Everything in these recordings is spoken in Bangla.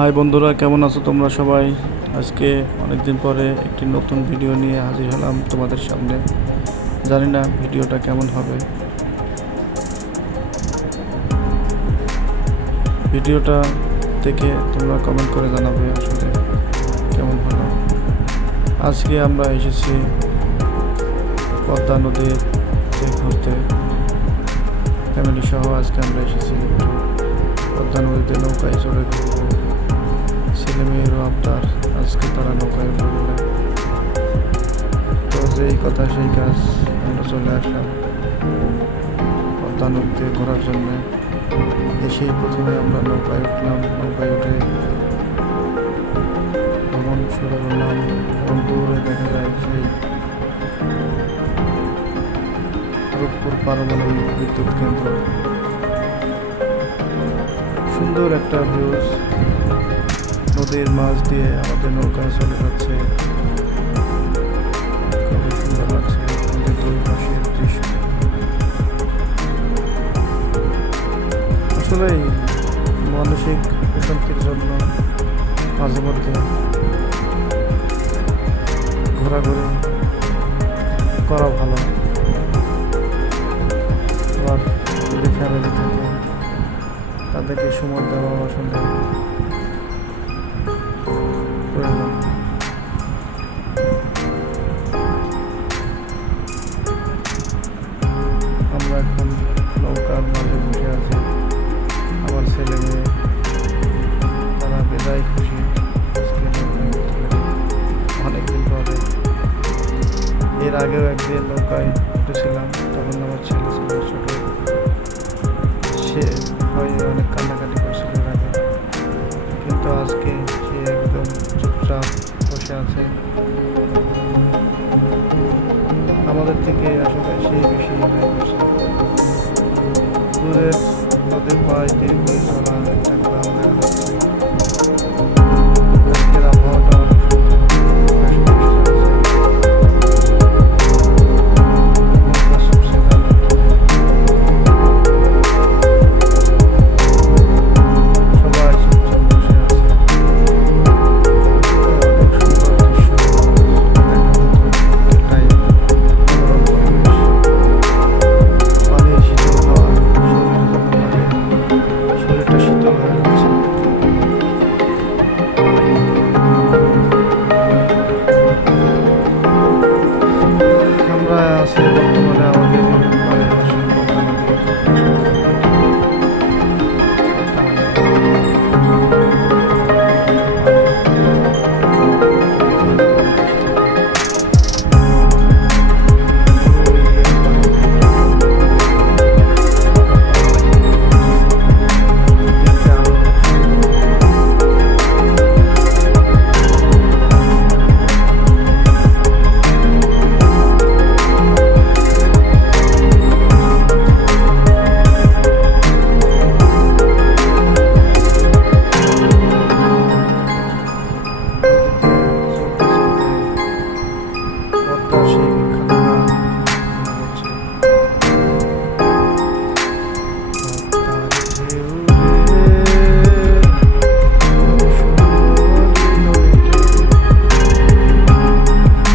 হাই বন্ধুরা, কেমন আছো তোমরা সবাই? আজকে অনেকদিন পরে একটি নতুন ভিডিও নিয়ে হাজির হলাম তোমাদের সামনে। জানি না ভিডিওটা কেমন হবে। ভিডিওটা দেখে তোমরা কমেন্ট করে জানাবে আসলে কেমন হলো। আজকে আমরা এসেছি পদ্মা নদীতে ঘুরতে, ফ্যামিলি সহ। আজকে আমরা এসেছি পদ্মা নদীতে নৌকায় চড়ে ঘুরবো। ছেলে মেয়েরও আবদার, আজকে তারা নৌকায় ঘুরবে। তো যেই কথা সেই কাজ, আমরা চলে আসলাম পদ্মা নদীতে ঘোরার জন্য। এসেই প্রথমে আমরা নৌকায় উঠলাম। নৌকায় উঠে ভ্রমণ শুরু করলাম এবং দূরে দেখা যায় সেই রূপপুর পারমাণবিক বিদ্যুৎ কেন্দ্র। সুন্দর একটা ভিউজ, নদীর মাছ দিয়ে আমাদের নৌকা চলে যাচ্ছে, খুবই সুন্দর লাগছে নদীর দুই পাশের দৃশ্য। আসলেই মানসিক প্রশান্তির জন্য মাঝে মধ্যে ঘোরাঘুরি করা ভালো। আবার যদি ফ্যামিলি থাকে তাদেরকে সময় দেওয়া আসলে প্রয়োজন। আমরা এখন নৌকার মাঝে বসে আছি। আমার ছেলে মেয়ে তারা বেজায় খুশি আজকে নৌকায় উঠতে পেরে। অনেকদিন পরে, এর আগেও একদিন নৌকায় উঠেছিলাম, তখন আমার ছেলে ছিল ছোট। সে ভয়ে অনেক কান্নাকাটি করছিল এর আগে, কিন্তু আজকে সে একদম চুপচাপ বসে আছে। আমাদের থেকে আসলে সে বেশি এনজয় করছে। দূরের নদীর পাশ দিয়ে বয়ে চলা একটা গ্রাম দেখা যাচ্ছে। আজকের আবহাওয়াটা অনেক সুন্দর, বেশ পরিষ্কার আছে। মনটা ছুটছে তার মধ্যে। সবাই চুপচাপ বসে আছে। অনেক সুন্দর দৃশ্য দেখার মতো, এটাই মনোরম পরিবেশ। পানির শীতল হাওয়া শরীরে যখন লাগে, শরীরটা শীতল হয়ে যাচ্ছে। আমরা আছি বর্তমানে আমাদের বাড়ির পাশে পদ্মা নদীর পাশে। বর্তমানে নদীর পানি আমাদের যদি পানি কম বেশি থাকে, পুরো এরিয়ার পানি কিন্তু নদীর পানি, নৌকার পানি দেখতে আরো সুন্দর। নদীতে চলতে চলতে পদ্মার সেই বিখ্যাত গান মনে পড়ছে। পদ্মার ঢেউ রে, তোর সুন্দরী নয়টা। সম্পর্কে মনে নাই, একটু বলার চেষ্টা করলাম তোমাদের।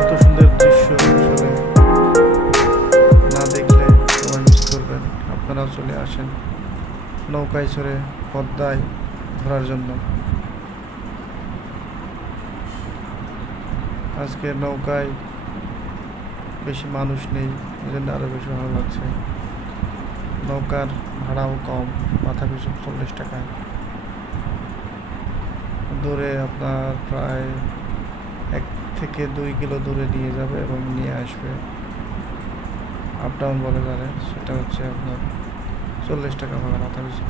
এত সুন্দর দৃশ্য আসলে না দেখলে সবাই মিস করবেন। আপনারাও চলে আসেন নৌকায় চড়ে পদ্মায় ঘোরার জন্য। আজকে নৌকায় বেশি মানুষ নেই, এই জন্য আরও বেশি ভালো লাগছে। নৌকার ভাড়াও কম, মাথা পিছু 40 টাকা। দূরে আপনার প্রায় 1 থেকে 2 কিলো দূরে নিয়ে যাবে এবং নিয়ে আসবে। আপ ডাউন বলে যারে, সেটা হচ্ছে আপনার 40 টাকা ভাড়া মাথা পিছু।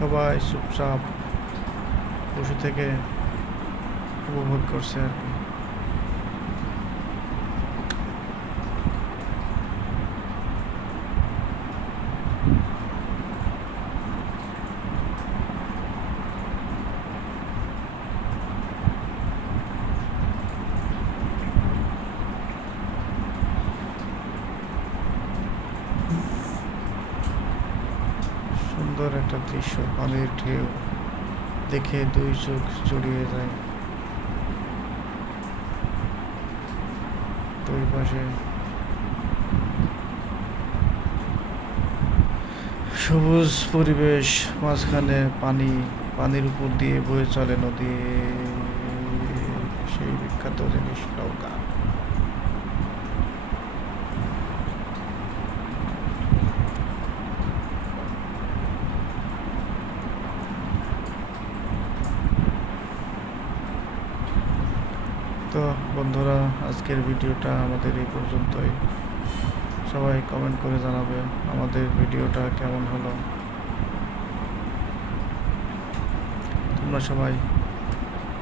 সবাই চুপচাপ বসে থেকে উপভোগ করছে আর কি। সুন্দর একটা দৃশ্য, পানির ঢেউ দেখে দুই চোখ জড়িয়ে যায়। দুই পাশে সবুজ পরিবেশ, মাঝখানে পানি, পানির উপর দিয়ে বয়ে চলে নদী, সেই বিখ্যাত জিনিস নৌকা। তো বন্ধুরা, আজকের ভিডিওটা আমাদের এই পর্যন্তই। সবাই কমেন্ট করে জানাবে আমাদের ভিডিওটা কেমন হলো। তোমরা সবাই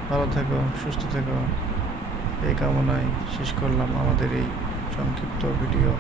ভালো থেকো, সুস্থ থেকো, এই কামনায় শেষ করলাম আমাদের এই সংক্ষিপ্ত ভিডিও।